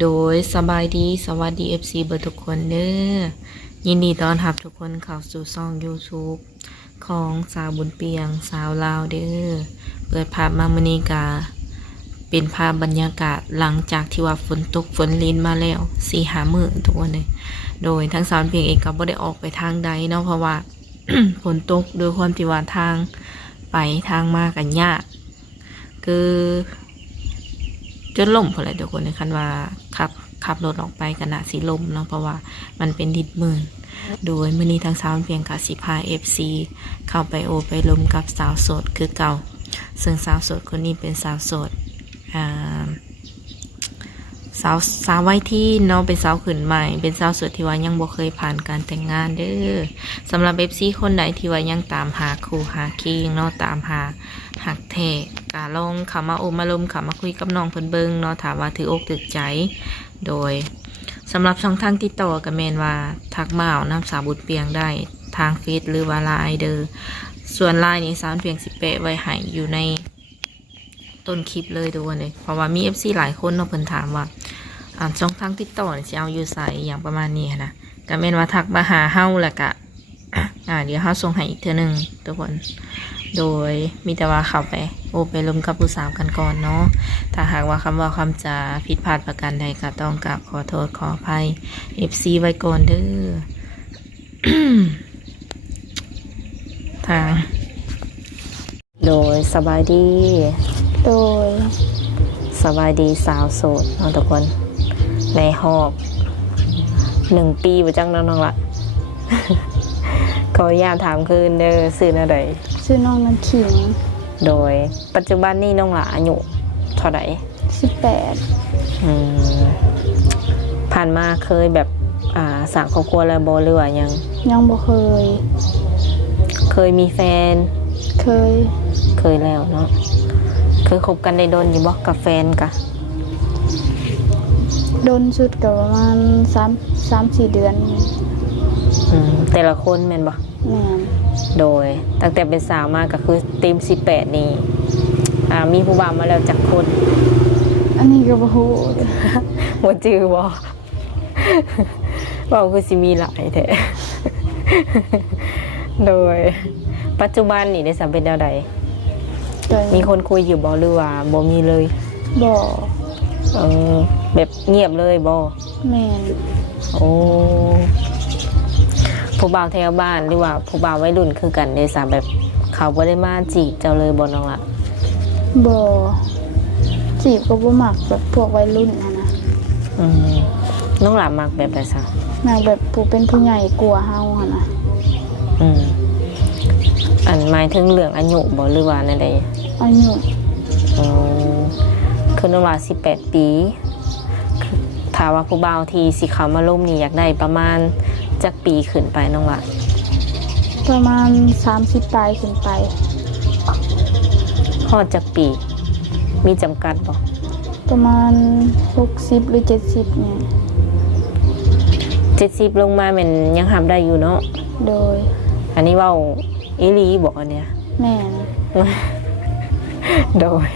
โดยสบายดีสวัสดี FC เบอร์ทุกคนเด้อยินดีต้อนรับทุกคนเข้าสู่ช่อง YouTube ของสาวบุญเปียงสาวลาวเด้อเปิดภาพมามื้อนี้กาเป็นภาพบรรยากาศหลังจากที่ว่าฝนตกฝนลินมาแล้ว4-5 มื้อทุกคนเลยโดยทั้งสาวบุญเปียงเองก็บ่ได้ออกไปทางใดเนาะเพราะว่า ฝนตกโดยความที่ว่าทางไปทางมากันยากคือจนล่มพอเลยทุกคนในคันว่าขับรถออกไปกันนะสีลมเนาะเพราะว่ามันเป็นดินมืนโดยมื้อนี้ทางสาวเพียงกับสิพา FC เข้าไปโอไปลมกับสาวโสดคือเก่าซึ่งสาวโสดคนนี้เป็นสาวโสดสาวไว้ที่เนาะเป็นสาวขืนใหม่เป็นสาวโสดที่ว่ายังบ่เคยผ่านการแต่งงานเด้อสำหรับ FC คนใดที่ว่ายังตามหาคู่หาคิงเนาะตามหาหักแท้กะลองเข้ามาโอมาลมเข้ามาคุยกับน้องเพิ่นเบิ่งเนาะถามว่าถืออกถือใจโดยสำหรับช่องทางติดต่อก็แม่นว่าทักมาเอาน้ำสาวบุญเปียงได้ทางเฟซหรือว่าไลน์เด้อส่วนไลน์นี่สาวเพียงสิแปะไว้ให้อยู่ในต้นคลิปเลยทุกคนเลยเพราะว่ามี FC หลายคนเนาะเพิ่นถามว่าช่องทางติดต่อนี่สิเอาอยู่ไสอย่างประมาณนี้นะก็แม่นว่าทักมาหาเฮาแล้วก็เดี๋ยวเฮาส่งให้อีกเทื่อนึงทุกคนโดยมีแต่ว่าเข้าไปโอไปลมกับผู้สาวกันก่อนเนาะถ้าหากว่าคำว่าคำจะผิดพลาดประการใดก็ต้องกราบขอโทษขออภัย FC ไว้ก่อนเด้อ ทางโดยสบายดีโดยสบายดีสาวโสดเนาะทุกคนในหอบ1 ปีประจังน้องละ ขออนุญาตถามคืนเด้อซื้อหน้าใด ชื่อน้องน้ำขิงโดยปัจจุบันนี่น้องหลาอายุเท่าไหร่18ผ่านมาเคยแบบสร้างครอบครัวแล้วบ่หรือว่ายังบ่เคยมีแฟนเคยแล้วเนาะเคยคบกันได้โดนอยู่บ่กับแฟนกะโดนสุดก็ประมาณ3-4 เดือนแต่ละคนแม่นบ่แม่นโดยตั้งแต่เป็นสาวมาก็คือเต็ม18นี่มีผู้บ่าวมาแล้วจักคน อันนี้ก็บ่ฮู้ บ่จื้อบ่ว่าคือสิมีหลายแท้ โดยปัจจุบันนี่ได้สำเป็นแนวใดมีคนคุยอยู่บ่หรือว่าบ่มีเลยบ่แบบเงียบเลยบ่แม่นโอ้ผู้บ่าวแถวบ้านหรือว่าผู้บ่าววัยรุ่นคือกันได้สามแบบเขาบ่ได้มาจีบเจ้าเลยบ่น้องล่ะบ่จีบก็บ่มักแบบพวกวัยรุ่นนะน้องล่ะมักแบบใดซะมักแบบผู้เป็นผู้ใหญ่กว่าเฮาหั่นน่ะหมายถึงเรื่องอายุบ่หรือว่าแนวใดอายุคือน้องล่ะ18 ปีถ้าว่าผู้บ่าวที่สิเข้ามาร่วมนี่อยากได้ประมาณจักปีขึ้นไปน้องล่ะประมาณ30 ปลายขึ้นไปฮอดจักปีมีจำกัดบ่ประมาณ60หรือ70เนี่ย70ลงมาแม่นยังรับได้อยู่เนาะโดยอันนี้เว้าอีหลีบ่อันเนี้ยแม่น โดย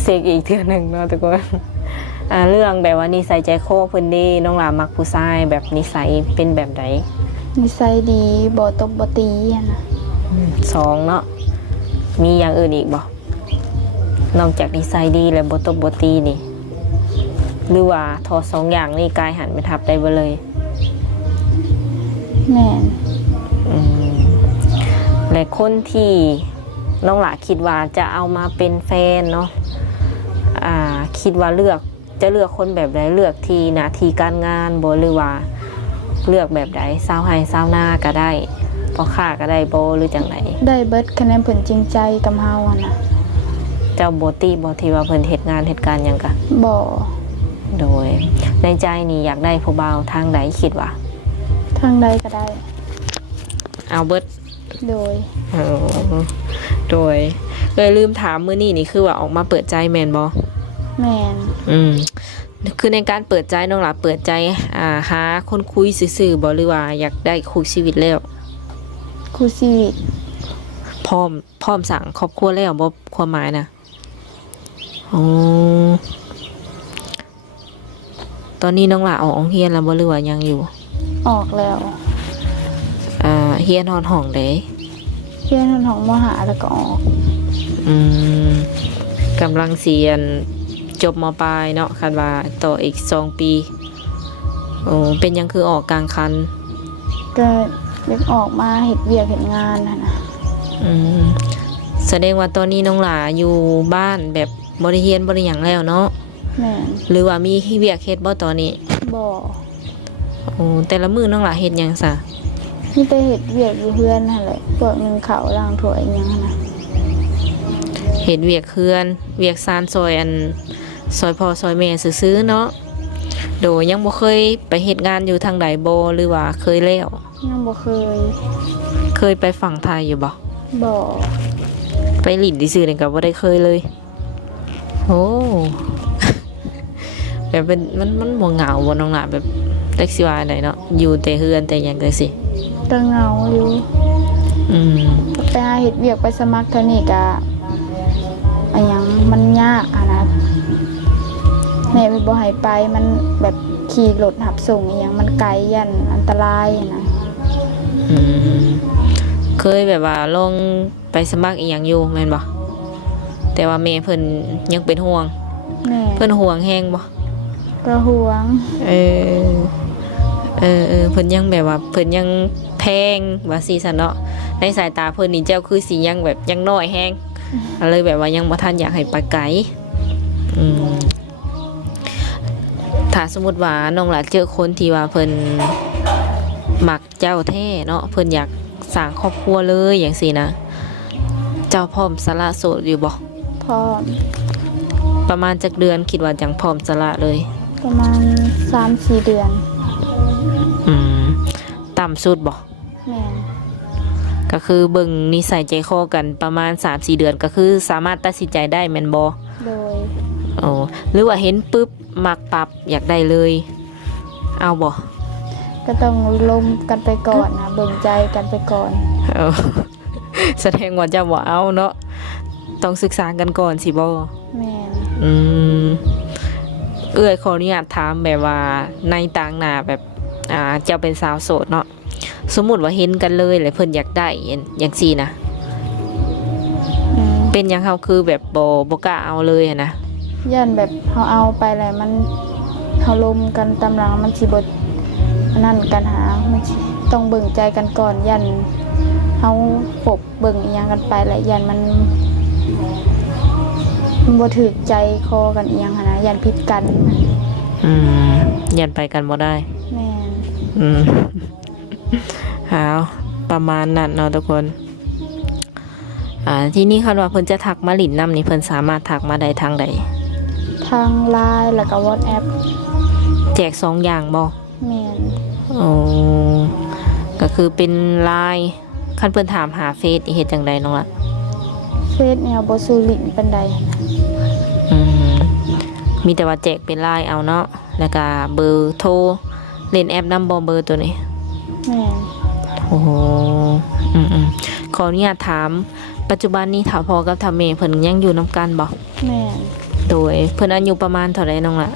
เสกอีกเทื่อนึงเนาะทุกคนเรื่องแบบว่านิสัยใจคอเพิ่นดีน้องหลามักผู้ชายแบบนิสัยเป็นแบบใดนิสัยดีบ่ตบบ่ตีนะ2เนาะมีอย่างอื่นอีกบ่นอกจากนิสัยดีแล้วบ่ตบบ่ตีนี่หรือว่าทอ2อย่างนี่กายหันไปทับได้บ่เลยแม่นและคนที่น้องหลาคิดว่าจะเอามาเป็นแฟนเนาะคิดว่าจะเลือกคนแบบใดเลือกที่หน้าที่การงานบ่หรือว่าเลือกแบบใดสาวไห้สาวนาก็ได้พ่อค้าก็ได้บ่หรือจังไดได้เบิดคะแนนเพิ่นจริงใจกับเฮาอ่ะนะเจ้าบ่ติบ่ที่ว่าเพิ่นเฮ็ดงานเฮ็ดการหยังกะบ่โดยในใจนี่อยากได้ผู้บ่าวทางใดคิดว่าทางใดก็ได้เอาเบิดโดยเลยลืมถามมื้อนี้นี่คือว่าออกมาเปิดใจแม่นบ่แม่นคือในการเปิดใจน้องหลาเปิดใจหาคนคุยซื่อๆบ่หรือว่าอยากได้คู่ชีวิตแล้วคู่ชีวิตพร้อมสร้างครอบครัวแล้วบ่ความหมายนะ ตอนนี้น้องหลาออกโรงเรียนแล้วบ่หรือว่ายังอยู่ ออกแล้ว เรียนฮอดห้องเด้ เรียนของมหาแล้วก็ออก อืมกำลังเรียนจบมปลายเนาะคาดว่าต่ออีก2 ปีโอ้เป็นหยังคือออกกลางคัน ก็อยากออกมาเฮ็ดเวียกเฮ็ดงานนะ อืมแสดงว่าตอนนี้น้องหลาอยู่บ้านแบบบ่ได้เรียนบ่ได้หยังแล้วเนาะ แม่น หรือว่ามีเวียกเฮ็ดบ่ตอนนี้ บ่ โอ้แต่ละมื้อน้องหลาเฮ็ดหยังซะ มีแต่เฮ็ดเวียกอยู่เพื่อนนั่นแหละพวกนึ่งข้าวล้างถ้วยอิหยังหั้นนะ เฮ็ดเวียกเฮือนเวียกซานซอยซอยพ่อซอยแม่ซื่อๆเนาะโดยยังบ่เคยไปเฮ็ดงานอยู่ทางใดบ่หรือว่าเคยแล้ว ยังบ่เคย เคยไปฝั่งไทยอยู่บ่ บ่ ไปหลินซื่อๆนี่ก็บ่ได้เคยเลยโอ้ แบบเป็นมันบ่เหงาบ่น้องหลาแบบแท็กซี่ว่าไดเนาะอยู่แต่เฮือนแต่หยังจังซี่ ตะเหงาอยู่ อืม ไปหาเฮ็ดเวียกไปสมัครเท่านี้ก็อะหยังมันยากอะนะแม่บ่ให้ไปมันแบบขี่รถหับส่งอีหยังมันไกลยันอันตรายอะนะ อืมเคยแบบว่าลองไปสมัครอีหยังอยู่แม่นบ่แต่ว่าแม่เพิ่นยังเป็นห่วง แม่ เพิ่นห่วงแฮงบ่ ก็ห่วง เออเพิ่นยังแบบว่าเพิ่นยังแพงว่าซี่ซั่นเนาะในสายตาเพิ่นนี่เจ้าคือสิยังแบบยังน้อยแฮงเลยแบบว่ายังบ่ทันอยากให้ไปไกลอืมถ้าสมมุติว่าน้องหลาเจอคนที่ว่าเพิ่นมักเจ้าแท้เนาะเพิ่นอยากสร้างครอบครัวเลยอย่างซี่นะเจ้าพร้อมสละโสดอยู่บ่ พร้อม ประมาณจักเดือนคิดว่าจังพร้อมสละเลย ประมาณ 3-4 เดือน อืมต่ำสุดบ่ แม่น ก็คือเบิ่งนิสัยใจคอกันประมาณ 3-4 เดือนก็คือสามารถตัดสินใจได้แม่นบ่ โดย โอ้หรือว่าเห็นปุ๊บมักปับอยากได้เลย เอาบ่ ก็ต้องลมกันไปก่อนนะเบิ่งใจกันไปก่อน เอา แสดงว่าเจะบ่เอาเนาะต้องศึกษากันก่อนสิบ่ แม่น อืมเอื้อยขออนุญาตถามแบบว่าในต่างหน้าแบบเจ้าเป็นสาวโสดเนาะสมมุติว่าเห็นกันเลยแล้วเพิ่นอยากได้อย่างซี่นะ อืม เป็นหยังเฮาคือแบบบ่กล้าเอาเลยอะนะ ย่านแบบเฮาเอาไปแล้วมันเฮาลมกันตำลังมันสิบ่อันนั่นกันหามันสิต้องเบิ่งใจกันก่อนยันเฮาปบเบิ่งอีหยังกันไปแล้วยันมันบ่ถูกใจคอกันอีหยังหันนะยันผิดกัน อืมยันไปกันบ่ได้ แม่น อืม หาวประมาณนั้นเนาะทุกคน ที่นี่คาดว่าเพิ่นจะทักมาหลินนำนี่เพิ่นสามารถทักมาได้ทางใด ทาง LINE แล้วก็ WhatsApp แจก2อย่างบ่ แม่น อ๋อก็คือเป็นไลน์คันเพิ่นถามหาเฟซนี่เฮ็ดจังไดน้องล่ะ เฟซแนวบ่สู้ลิ้นปานใด อืมมีแต่ว่าแจกเป็นไลน์เอาเนาะแล้วก็เบอร์โทรเล่นแอปนำบ่เบอร์ตัวนี้ แม่น โอ้โหขออนุญาตถามปัจจุบันนี้ถ้าพ่อกับถ้าแม่เพิ่นยังอยู่นํกันบ่ แม่น โดยเพิ่นอายุประมาณเท่าใดน้องล่ะ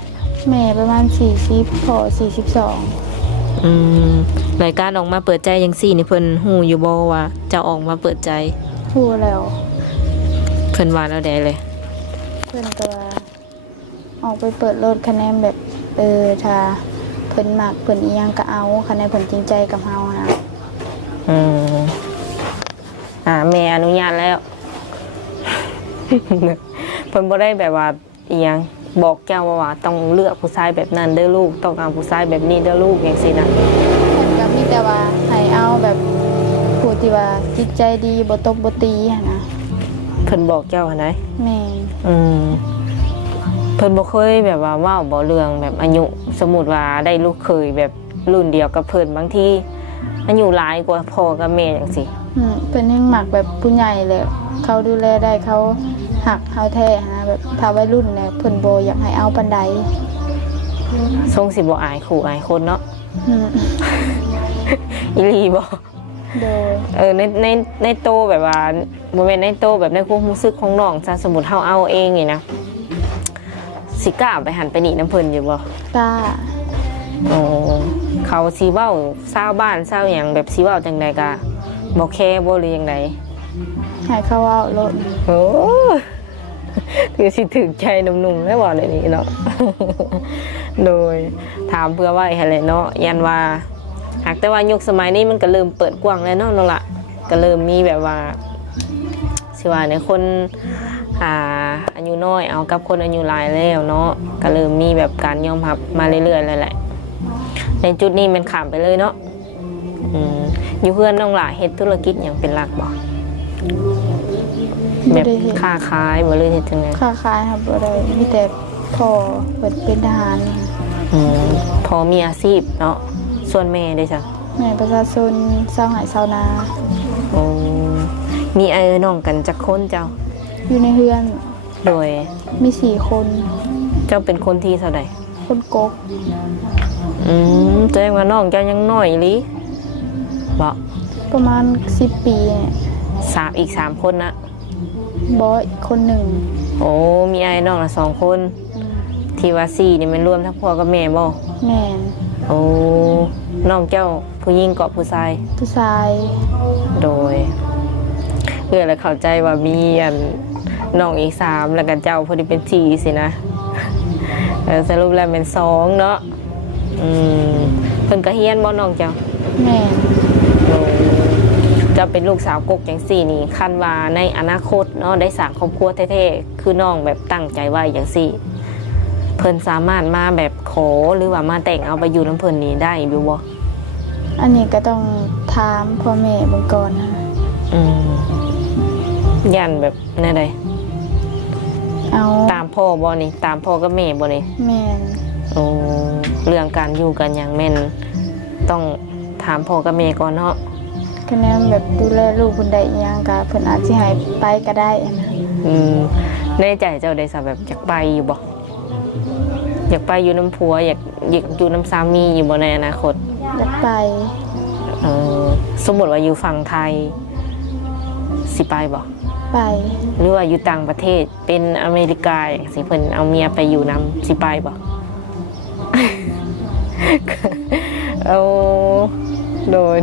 แม่ประมาณ40พ่อ42 อืมรายการออกมาเปิดใจจังซี่นี่เพิ่นฮู้อยู่บ่ว่าจะออกมาเปิดใจ ฮู้แล้ว เพิ่นว่าแล้วใดเลย เพิ่นก็ว่าออกไปเปิดโลดคะแนนแบบถ้าเพิ่นมักเพิ่นอีหยังก็เอาคะแนนเพิ่นจริงใจกับเฮานะ อืมแม่อนุญาตแล้ว เพิ่นบ่ได้แบบว่าอีหยังบอกเจ้าว่าต้องเลือกผู้ชายแบบนั้นเด้อลูกต้องการผู้ชายแบบนี้เด้อลูกอย่างซี่นะ เพิ่นก็มีแต่ว่าให้เอาแบบผู้ที่ว่าจิตใจดีบ่ตบบ่ตีหันนะ เพิ่นบอกเจ้าหั่นได แม่น อืมเพิ่นบ่เคยแบบว่าเว้าบ่เรื่องแบบอายุสมมุติว่าได้ลูกเคยแบบรุ่นเดียวกับเพิ่นบางทีอายุหลายกว่าพ่อกับแม่จังซี่ เพิ่นยังมักแบบผู้ใหญ่เลยเขาดูแลได้เขาหักเฮาแท้หั้นนะแบบถ้าวัยรุ่นเนี่ยเพิ่นบ่อยากให้เอาปานใด ทรงสิบ่อายขู่อายคนเนาะ อืม อีหลีบ่ โดย ในโตแบบว่าบ่แม่นในโตแบบในความรู้สึกของน้องซะสมมุติเฮาเอาเองนี่นะสิกล้าไปหันไปนี่น้ำเพิ่นอยู่บ่ กล้า โอ้เขาสิเว้าชาวบ้านชาวหยังแบบสิเว้าจังใดก็บ่แคร์บ่หรือจังได ให้เขาเอารถ โอ้ถือสิถึกใจหนุ่มๆได้บ่เลยนี่เนาะ โดยถามเพื่อไว้ให้เลยเนาะยันว่าหากแต่ว่ายุคสมัยนี้มันก็เริ่มเปิดกว้างแล้วเนาะนั่นล่ะก็เริ่มมีแบบว่าสิว่าในคนอายุน้อยเอากับคนอายุหลายแล้วเนาะก็เริ่มมีแบบการยอมรับมาเรื่อยๆเลยแหละในจุดนี้มันข้ามไปเลยเนาะอยู่เพื่อนน้องหล่ะเฮ็ดธุรกิจอย่างเป็นหลักบ่แบบค้าขายบ่เลยเฮ็ดจังได๋ ค้าขายครับบ่ได้มีแต่พ่อเปิดเป็นทหาร พอมีอาชีพเนาะส่วนแม่ได้จ้ะ แม่ประชาชนชาวไร่ชาวนา โอ้มีไอ้น้องกันจักคนเจ้า อยู่ในเฮือน โดย มี4 คน เจ้าเป็นคนที่เท่าใด คนกก แสดงว่าน้องเจ้ายังน้อยอีหลีบ่ ประมาณ10 ปีเนี่ย อีก3คนนะ บ่อีกคนหนึ่ง โอ้มีไอ้น้องละ2คนที่ว่า4นี่มันรวมทั้งพ่อกับแม่บ่ แม่น โอ้น้องเจ้าผู้หญิงกับผู้ชาย ผู้ชาย โดยเพื่อแล้วเข้าใจว่ามีอันน้องอีก3แล้วก็เจ้าพอดีเป็น4สินะสรุปแล้วเป็น2เนาะเพิ่นก็เฮียนบ่น้องเจ้า แม่น จะเป็นลูกสาวกกจังซี่นี่คันว่าในอนาคตเนาะได้สร้างครอบครัวแท้ๆคือน้องแบบตั้งใจไว้จังซี่เพิ่นสามารถมาแบบขอหรือว่ามาแต่งเอาไปอยู่น้ำเพิ่นนี่ได้อยู่บ่ อันนี้ก็ต้องถามพ่อแม่เบิ่งก่อนนะ ยันแบบแน่ใด เอา ตามพ่อบ่นี่ตามพ่อกับแม่บ่นี่ แม่น โอ้เรื่องการอยู่กันอย่างแม่นต้องถามพ่อกับแม่ก่อนเนาะ คะแนนแบบดูแลลูกเพิ่นได้อิหยังก็เพิ่นอาจสิให้ไปก็ได้นะ ในใจเจ้าได้สะแบบอยากไปอยู่บ่อยากไปอยู่น้ำผัวอยากอยู่น้ำสามีอยู่บ่ในอนาคต อยากไป สมมติว่าอยู่ฝั่งไทยสิไปบ่ ไป หรือว่าอยู่ต่างประเทศเป็นอเมริกาอย่างสิเพิ่นเอาเมียไปอยู่น้ำสิไปบ่ เอาโดย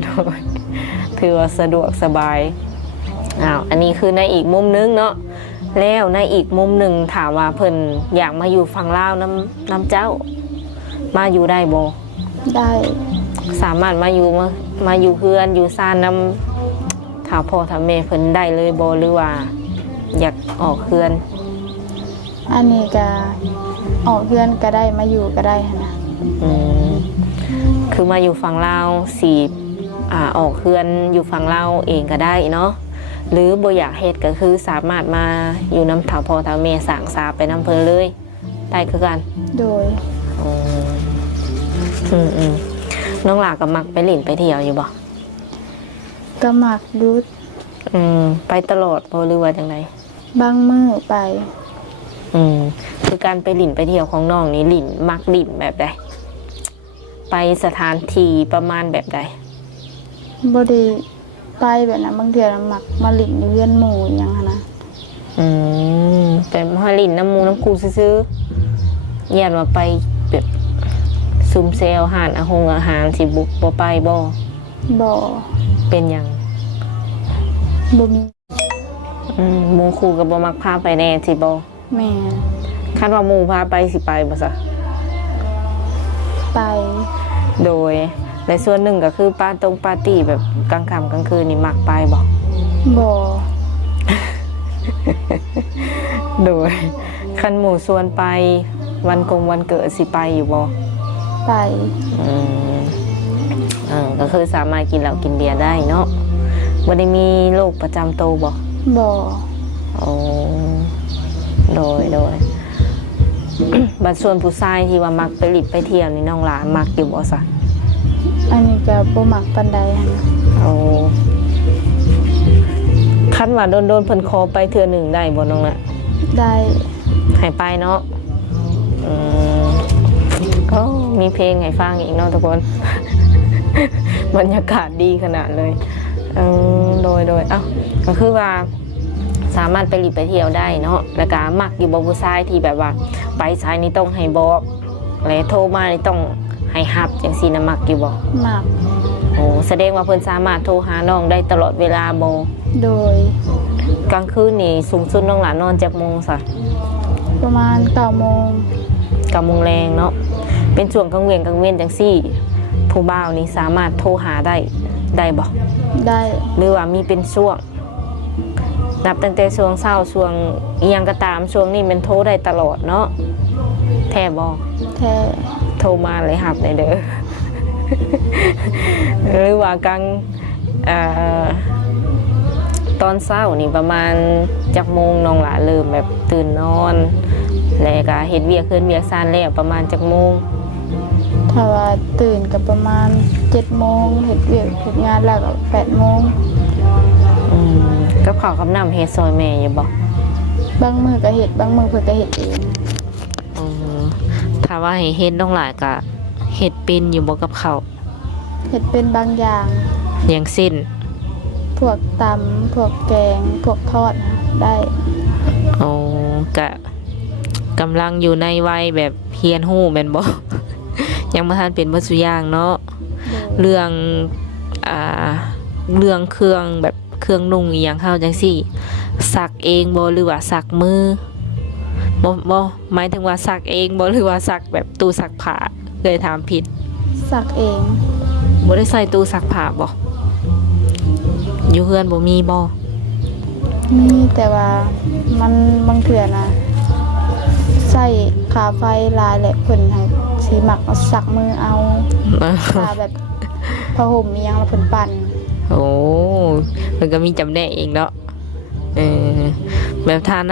ถือว่าสะดวกสบายอันนี้คือในอีกมุมนึงเนาะแล้วในอีกมุมหนึ่งถามว่าเพิ่นอยากมาอยู่ฝั่งลาวน้ำเจ้ามาอยู่ได้บ่ ได้ สามารถมาอยู่เพื่อนอยู่ซ่านน้ำถามพ่อถามแม่เพิ่นได้เลยบ่หรือว่าอยากออกเพื่อน อันนี้ก็ออกเฮือนก็ได้มาอยู่ก็ได้หั้นนะ คือมาอยู่ฝั่งลาวสีออกเพื่อนอยู่ฝั่งลาวเองก็ได้เนาะหรือบ่อยากเฮ็ดก็คือสามารถมาอยู่น้ำถามพ่อถามแม่สั่งสาไปน้ำเพิ่นเลยได้คือกัน โดย น้องหลาก็มักไปหลินไปเที่ยวอยู่บ่ ก็มักดู ไปตลอดบ่หรือว่าจังได บางมื้อไป คือการไปหลินไปเที่ยวของน้องนี่หลินมักหลินแบบใดไปสถานที่ประมาณแบบใด บ่ได้ไปแบบนั้นบางเทื่อมักมาลิ้นอยู่เฮือนหมู่อิหยังหั้นนะ เป็นมาหลินน้ำมูน้ำคูซื้อๆยันว่าไปแบบซุมเซลหารอาหารสิบุกบ่ไปบ่ บ่ เป็นหยัง บ่มี หมู่ครูก็บ่มักพาไปแน่สิบ่ แม่น คันว่าหมู่พาไปสิไปบ่ซะ ไป โดยในส่วนหนึ่งก็คือปาร์ตี้แบบกลางค่ำกลางคืนนี่มักไปบ่ บ่ โดยคันหมู่ชวนไปวันเกิดสิไปอยู่บ่ ไป ก็คือสามารถกินเหล้ากินเบียร์ได้เนาะบ่ได้มีโรคประจำตัวบ่ บ่ โอ้โดย บัดส่วนผู้ชายที่ว่ามักไปหลิบไปเที่ยวนี่น้องหลานมักอยู่บ่ซะ อันนี้ก็บ่มักปานใดหั้นนะ โอ้คันว่าโดนเพิ่นขอไปเทื่อหนึ่งได้บ่น้องน่ะ ได้ ให้ไปเนาะก็มีเพลงให้ฟังอีกเนาะทุกคน บรรยากาศดีขนาดเลยโดยก็คือว่าสามารถไปหลีไปเที่ยวได้เนาะแล้วก็มักอยู่บ่ผู้ชายที่แบบว่าไปสายนี่ต้องให้บอกและโทรมานี่ต้อง ให้ฮับจังซี่นะมักอยู่บ่ มาก โอ้แสดงว่าเพิ่นสามารถโทรหาน้องได้ตลอดเวลาบ่ โดย กลางคืนนี่สูงสุดน้องหลานนอนจักโมงซะ ประมาณ9โมง 9โมงแรงเนาะเป็นช่วงกลางเวียนจังซี่ผู้บ่าวนี่สามารถโทรหาได้บ่ ได้ หรือว่ามีเป็นช่วงนับตั้งแต่ช่วงเช้าช่วงอีหยังก็ตามช่วงนี้มันโทรได้ตลอดเนาะแท้บ่ แท้ โทรมาเลยหับในเด้อ หรือว่ากลางตอนเช้านี่ประมาณจักโมงน้องหลาเริ่มแบบตื่นนอนแล้วก็เฮ็ดเวียกเวียกซ่านแล้วประมาณจักโมง ถ้าว่าตื่นก็ประมาณ7โมงเฮ็ดเวียกเฮ็ดงานแล้วก็8โมง กับข้าวกับน้ำเฮ็ดซอยแม่อยู่บ่ บางมื้อก็เฮ็ดบางมื้อเพิ่นก็เฮ็ดเอง ถ้าว่าให้เฮ็ดน้องหลาก็เฮ็ดเป็นอยู่บ่กับข้าว เฮ็ดเป็นบางอย่าง อย่างเช่น พวกตำพวกแกงพวกทอดได้ กะกำลังอยู่ในวัยแบบเฮียนฮู้แม่นบ่ ยังบ่ทันเป็นเบิดซุอย่างเนาะ เรื่องเรื่องเครื่องแบบเครื่องนุ่งอีหยังเฮาจังซี่ซักเองบ่หรือว่าซักมือบ่หมายถึงว่าซักเองบ่หรือว่าซักแบบตู้ซักผ้าเคยถามผิด สักเอง บ่ได้ใส่ตู้ซักผ้าบ่อยู่เฮือนบ่มีบ่ มีแต่ว่ามันบางเทื่อนะใส่ขาไฟลายแหละเพิ่นให้สิมักเอาสักมือเอาขาแบบผ้าห่มอีหยังแล้วเพิ่นปั่น โอ้มันก็มีจำแนกเองเนาะแบบฐาน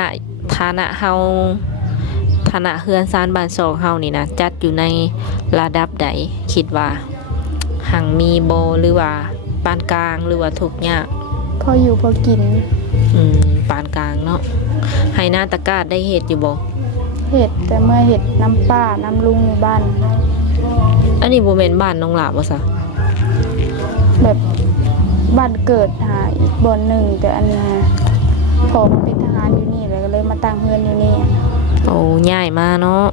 ะเฮาฐานะเฮือนซานบ้านซอกเฮานี่นะจัดอยู่ในระดับใดคิดว่าหังมีบ่หรือว่าปานกลางหรือว่าทุกข์ยาก พออยู่พอกิน ปานกลางเนาะให้หน้าตะกร้าได้เฮ็ดอยู่บ่ เห็ดแต่เมื่อเห็ดน้ำป้าน้ำลุงในบ้าน อันนี้บ่แม่นบ้านน้องหลาบ่ซะ แบบบ้านเกิดหาอีกบอนหนึ่งแต่อันนี้พอมาเป็นทหารอยู่นี่แล้วก็เลยมาตั้งเฮือนอยู่นี่ โอ้ย้ายมาเนาะ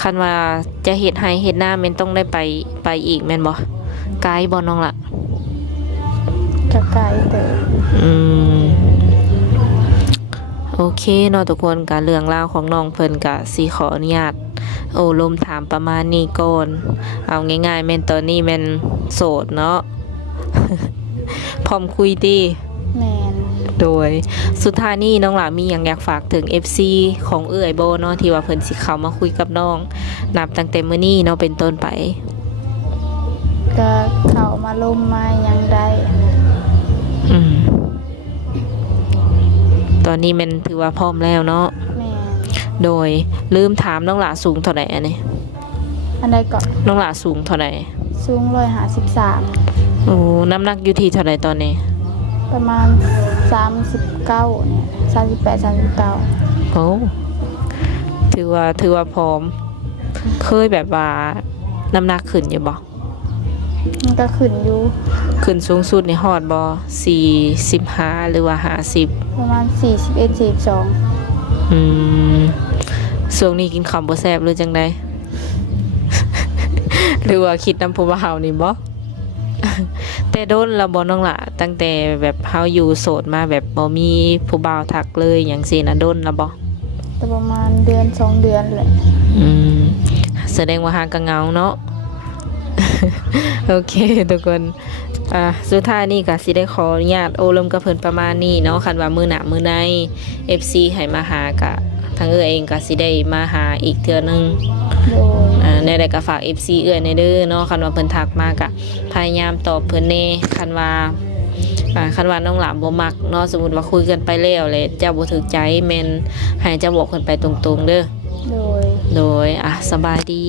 คันว่าจะเฮ็ดให้เฮ็ดหน้าแม่นต้องได้ไปอีกแม่นบ่ไกลบ่น้องล่ะ กะไกลแต่ โอเคเนาะทุกคนกับเรื่องราวของน้องเพิ่นกะสิขออนุญาตลมถามประมาณนี้ก่อนเอาง่ายๆแม่นตอนนี้แม่นโสดเนาะ พร้อมคุยติ แมน โดยสุดท้ายนี้น้องหลามีหยังอยากฝากถึง FC ของเอื้อยโบเนาะที่ว่าเพิ่นสิเข้ามาคุยกับน้องนับตั้งแต่มื้อนี้เนาะเป็นต้นไป ก็เข้ามาลมมายังได้ ตอนนี้มันถือว่าพร้อมแล้วเนาะ แมน โดยลืมถามน้องหลาสูงเท่าไหร่อันนี้ อันใดก็ น้องหลาสูงเท่าไหร่ สูง153 โอ้น้ำหนักอยู่ที่เท่าไหร่ตอนนี้ ประมาณ39เนี่ย38 39 โอ้ถือว่าพร้อม เคยแบบว่าน้ำหนักขึ้นอยู่บ่ มันก็ขึ้นอยู่ ขึ้นสูงสุดในฮอดบ่45หรือว่า50ประมาณ41 42ช่วงนี้กินข้าวบ่แซ่บหรือจังได หรือว่าคิดนำผู้บ่าวนี่บ่ แต่โดนแล้วบ่น้องล่ะตั้งแต่แบบเฮาอยู่โสดมาแบบบ่มีผู้บ่าวทักเลยหยังซี่นะโดนแล้วบ่ แต่ประมาณเดือน2 เดือนแหละ แสดงว่าหางก็เหงาเนาะ โอเคทุกคนสุดท้ายนี่ก็สิได้ขออนุญาตโอลมกับเพิ่นประมาณนี้เนาะคันว่ามื้อหน้ามื้อใน FC ให้มาหากะทางเอื้อเองก็สิได้มาหาอีกเทื่อนึง โดย ในใดก็ฝาก FC เอื้อในเด้อเนาะคันว่าเพิ่นทักมากะพยายามตอบเพิ่นแน่คันว่าน้องหลามบ่มักเนาะสมมุติว่าคุยกันไปแล้วแหละเจ้าบ่ถูกใจแม่นให้เจ้าบอกเพิ่นไปตรงๆเด้อ โดย โดยสบายดี